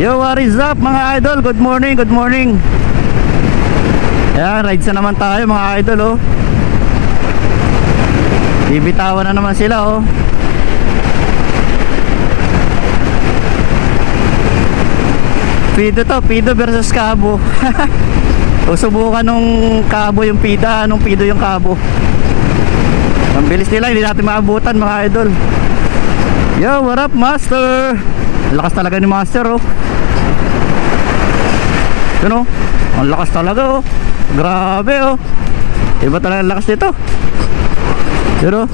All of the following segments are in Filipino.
Yo, what is up mga idol? Good morning, good morning. Ayan, rides na naman tayo mga idol, oh. Bibitawan na naman sila, oh. Pido to, Pido versus Kabo. Subukan nung Kabo yung Pida, nung Pido yung Kabo. Ang bilis nila, hindi natin maabutan mga idol. Yo, what up master? Lakas talaga ni master, oh. Yun, oh. Ang lakas talaga, oh. Grabe, oh. Iba talaga ang lakas nito. Yun, oh.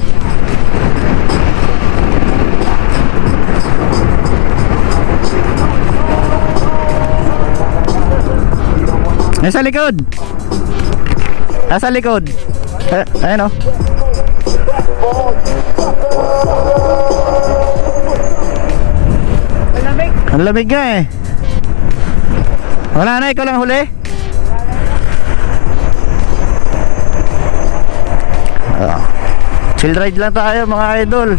Nasa likod. Nasa likod. Ayan, oh. Ang lamig nga eh. Wala na, ikaw lang huli. Chill ride lang tayo mga idol.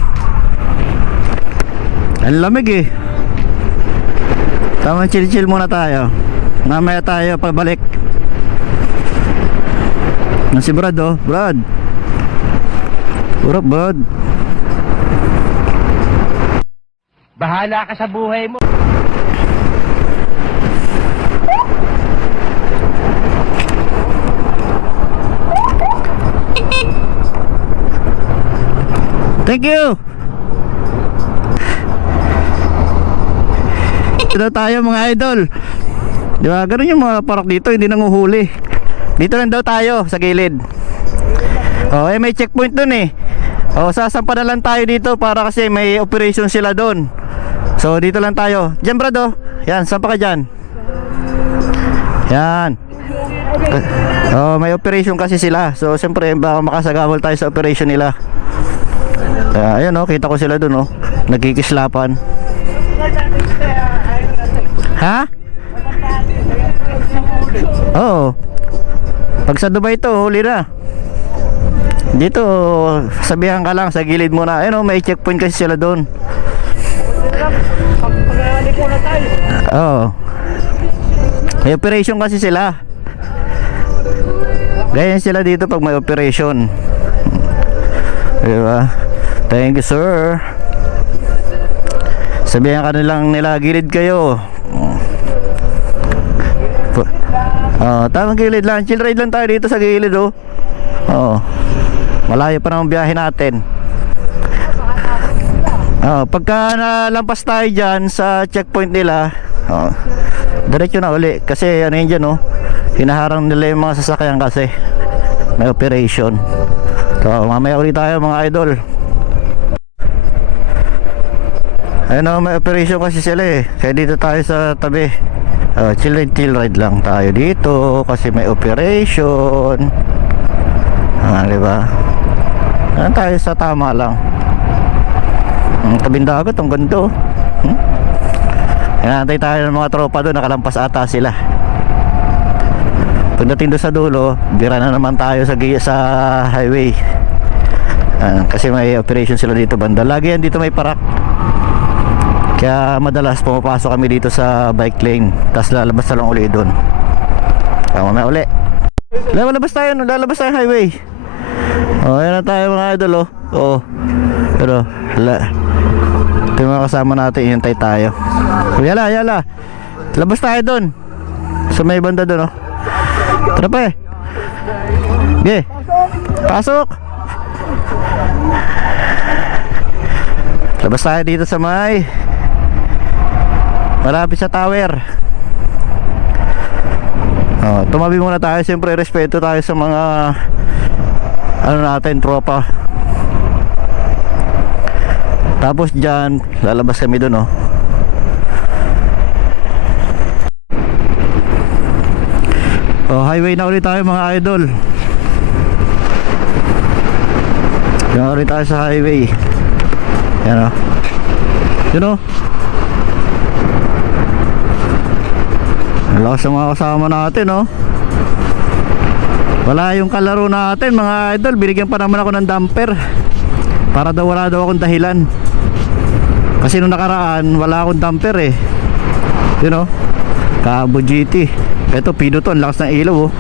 Ang lamig eh. Tama, chill muna tayo. Mamaya tayo pabalik. Si Brad, oh. Brad. What up, Brad? Bahala ka sa buhay mo. Thank you. Dito tayo mga idol. Di ba? Ganun yung mga park dito, hindi nanguhuli. Dito lang daw tayo sa gilid. Oh, may checkpoint dun eh. Oh, sasampa na lang tayo dito para kasi may operation sila doon. So dito lang tayo. Diyan Brad, oh. Yan, sampa ka dyan. Yan. Oh, may operation kasi sila. So siyempre baka makasagabal tayo sa operation nila. Ayan, oh, kita ko sila dun, oh. Nagkikislapan. Ha? Oo. Pag sa Dubai to, huli na. Dito, sabihan ka lang sa gilid muna. Ayun, oh, may checkpoint kasi sila doon. Oo. May operation kasi sila. Ganyan sila dito pag may operation. Diba? Thank you sir. Sabihan ka nilang nila, gilid kayo. Tamang gilid lang. Chill ride lang tayo dito sa gilid, oh. Malayo pa naman biyahe natin. Pagka nalampas tayo dyan sa checkpoint nila, diretso na uli. Kasi ano yun dyan, oh. Hinaharang nila yung mga sasakyan kasi may operation. So mamaya ulit tayo mga idol. Ayun, oh, may operation kasi sila eh. Kaya dito tayo sa tabi. Chill ride lang tayo dito kasi may operation. Diba? Ayan tayo sa tama lang. Tabing dagat, ang ganda, oh. Hinantay tayo ng mga tropa doon. Nakalampas ata sila. Pagdating doon sa dulo, bira na naman tayo sa highway. Kasi may operation sila dito banda. Lagi yan dito may parak. Kaya madalas pumapasok kami dito sa bike lane. Tapos lalabas na lang uli doon. Mamaya uli. Lalabas tayo highway. Ayan na tayo mga idol, oh. Pero ito yung mga kasama natin, inantay tayo. Yala. Labas tayo doon. Sa may banda doon, oh. Tara pa eh. Okay. Pasok. Labas tayo dito sa may malapit sa tower. Tumabi muna tayo. Siyempre respeto tayo sa mga ano natin, tropa. Tapos dyan lalabas kami dun, oh. Highway na ulit tayo mga idol. Yan ulit tayo sa highway. Yan, oh. Yun, oh. Lakas sa mga kasama natin, oh. Wala yung kalaro natin mga idol. Binigyan pa naman ako ng damper para daw wala daw akong dahilan. Kasi nung nakaraan wala akong damper eh. Yun oh. Cabo GT. Ito Fido to, ang lakas ng ilaw oh.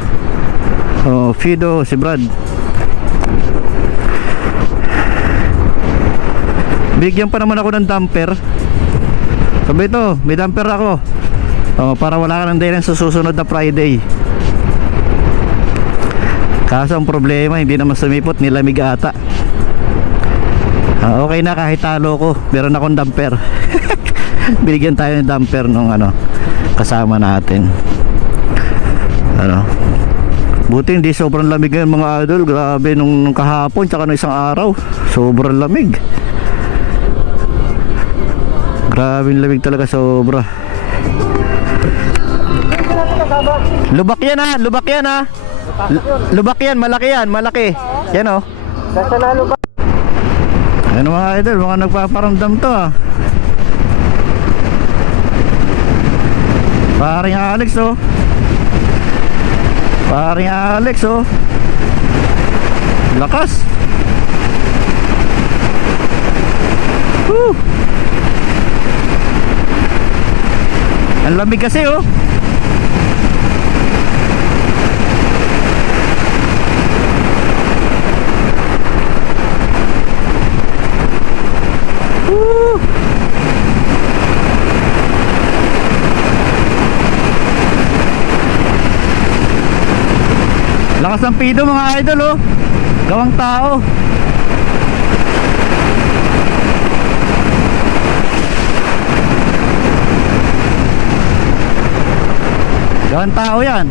Oh, Fido si Brad. Bigyan pa naman ako ng damper. Sabi ito, may damper ako. Oh, para wala ka ng dahilan sa susunod na Friday. Kaso ang problema, hindi naman sumipot, nilamig ata. Okay na kahit talo ko, meron akong damper. Binigyan tayo ng damper nung ano, kasama natin. Ano? Buti hindi sobrang lamig ngayon mga idol. Grabe nung kahapon tsaka nung isang araw, sobrang lamig. Grabe yung lamig talaga, sobra. Lubak yan ha, lubak yan ha. Lubak yan, malaki yan, malaki. Yan oh. Nasa lalo ba? Ano mga idol, mga nagpaparamdam to ah. Paring Alex oh. Paring Alex oh. Lakas. Woo. Ang lamig kasi oh. Woo. Lakas ng Fido mga idol oh. Gawang tao. Gawang tao yan.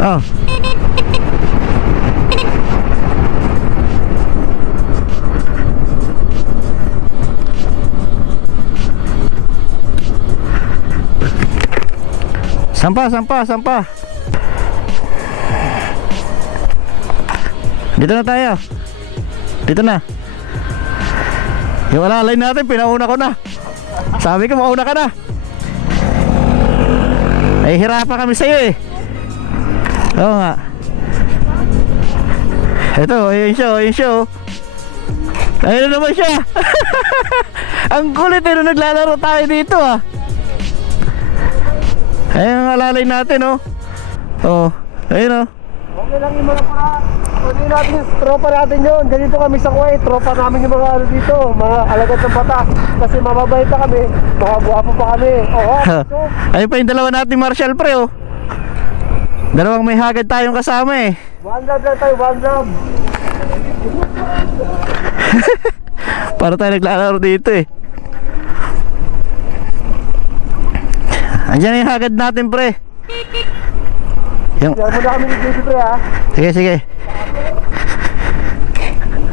Oh. Sampa. Dito na tayo. Dito na. Yung alalay natin, pinauna ko na. Sabi ko, mauna ka na. Ay, hirapan kami sa'yo eh. Oo nga. Ito, ayun siya. Ayun na naman siya. Ang kulit eh, nung naglalaro tayo dito ah. Ayun ang alalay natin oh. Oh, ayun oh. Okay lang yung mga para. Hindi natin yung tropa natin yun. Ganito kami sa Kuwait. Tropa namin yung mga ano dito. Mga alagad ng bata. Kasi mababait na kami. Mga guwapo pa kami. Oo. So, Ayun pa yung dalawa nating Marshall pre oh. Dalawang may hagad tayong kasama eh. one love lang tayo. One love. Para tayo naglalaro dito eh. Andiyan yung hagad natin pre. Yung... Yan mo na kami ni JP pre ha. Sige.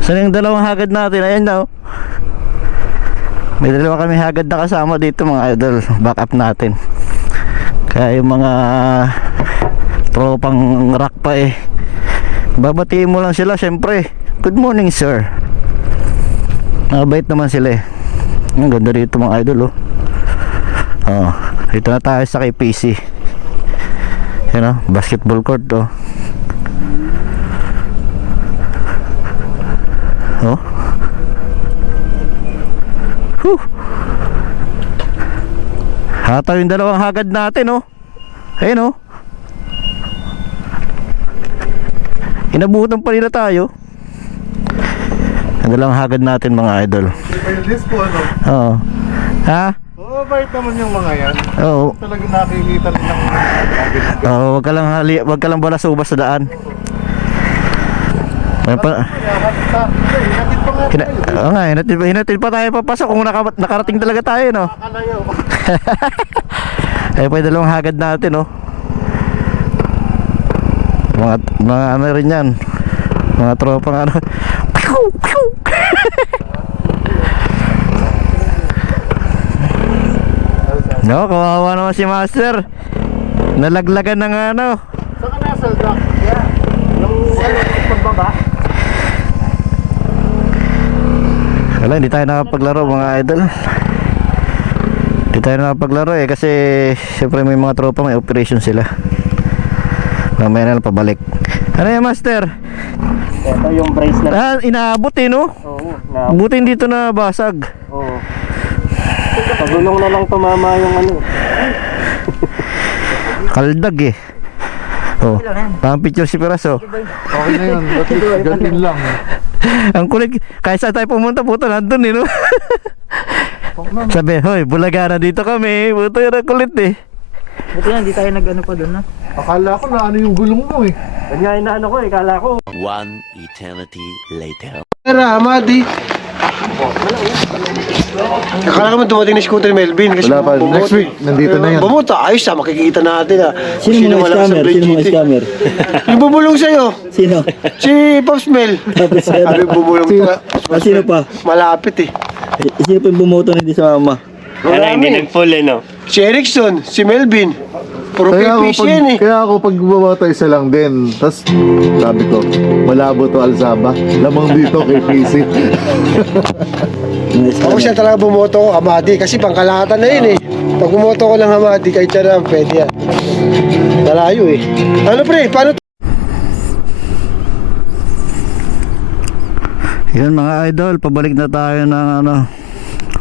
Saan yung dalawang hagad natin? Ayan daw. May dalawa kami hagad na kasama dito mga idol. Back up natin. Kaya yung mga tropang rock pa eh, babatiin mo lang sila syempre. Good morning sir. Mabait naman sila eh. Ang ganda dito mga idol oh. Oh, dito na tayo sa KPC. Yan oh, basketball court oh. Oh. Whew. Hataw yung dalawang hagad natin oh. Ayun oh. Inabutan pa nila tayo. Ang dalawang hagad natin mga idol. Disco ano? Oo. Ha? Oo, bait naman yung mga yan. Oo. Talagang nakikita rin ng Oo, wag ka lang bala sa ubas sa daan. Ayun pa. Oo nga, hinatid pa tayo papasok kung nakarating talaga tayo no. Nakalayo. Ayun pa yung dalawang hagad natin oh. Mga ano rin yan, mga tropang ano. No, kawawa naman si Master. Nalaglagan ng ano. Saan ka nasa dock? Yeah. Yung pagbaba? Wala, hindi tayo nakapaglaro mga idol. Hindi tayo nakapaglaro eh kasi siyempre may mga tropa, may operation sila. Mamaya na lang pabalik. Ano yan, master? Ito yung bracelet. Ah, inaabot eh, no? Oo. Buti hindi ito na basag. Oo. Pagulong na lang tumama yung ano. Kaldag eh. Oh, parang picture si Piraso. Okay na yun, ganun lang. Ang kulit, kahit saan tayo pumunta, puto nandun eh, no? Sabi, hoy, Bulaga na dito kami. Puto yun ang kulit eh. Buti na, hindi tayo nag-ano pa doon, no? Akala ko na ano yung gulong mo eh. Yan nga inaano ko eh, kala ko. One eternity later. Tara, Amadi. Akala ko man dumating ni scooter Melvin kasi Wala pa, next week, nandito na yan. Bumunta, ayos ah, makikita natin ah. Sino mga malakas scammer? ang Sino mga Blade scammer? GT. Yung bubulong sa'yo, Sino? si Pops Mel. Sabi bubulong ka. Ah, sino pa? Malapit eh. Sino pa yung bumoto na hindi sa mama? Hindi nag-full eh no? Si Erickson, si Melvin. Puro PPC yan eh. Kaya ako pag bumata isa lang din. Tapos sabi ko, malabo to Alzaba. Lamang dito kay PC. Ako siya talaga bumoto ko, Amadi, kasi pangkalahatan na yun eh. Pag bumoto ko lang Amadi, kahit siya na, pwede yan. Malayo eh. Ano pre, paano Yan mga idol, pabalik na tayo ng ano,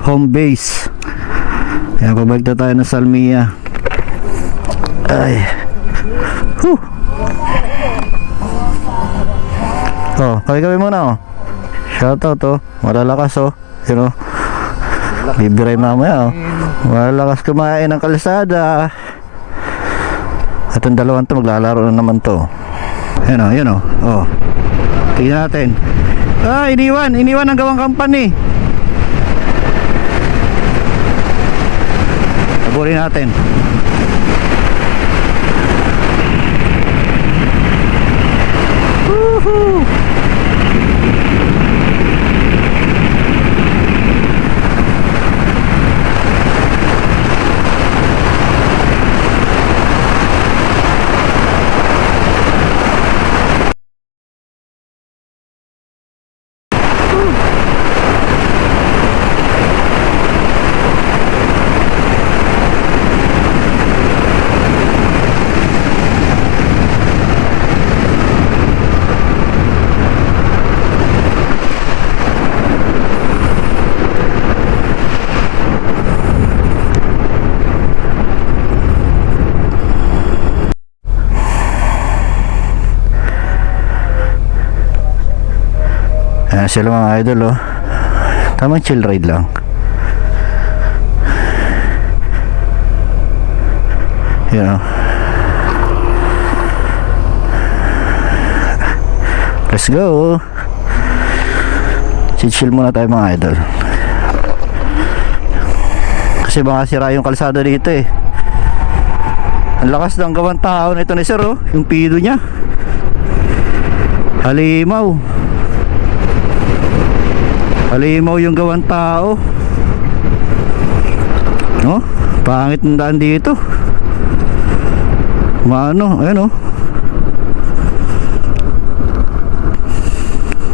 home base. Yan, pabalik na tayo ng Salmia. Ay. Huh. Oh, kami muna oh. Shoutout oh. Malalakas oh. You know. Bibiray mamaya oh. Malalakas kumain ng kalsada. At ang dalawang to maglalaro na naman to. Yan oh, yan oh. Oh. Tingnan natin. Ah, iniwan ang gawang company. Taburin natin. Woohoo! Ayan sila mga idol oh. Tamang chill ride lang. Yan oh. Let's go. Chill muna tayo mga idol. Kasi baka sira yung kalsada dito eh. Ang lakas ng gawang tao nito ni sir oh. Yung pido niya Halimaw yung gawang tao. No? Pangit ng daan dito. Maano, ayan oh.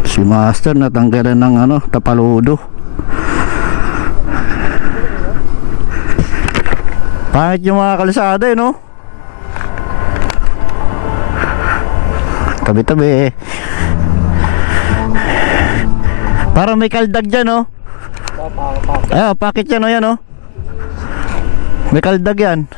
Si Master natanggalan ng ano, tapaludo. Pangit yung mga kalsada eh, no? Tabi-tabi eh. Parang may kaldag dyan, oh. Pakit yan, oh, yan, oh. May kaldag yan.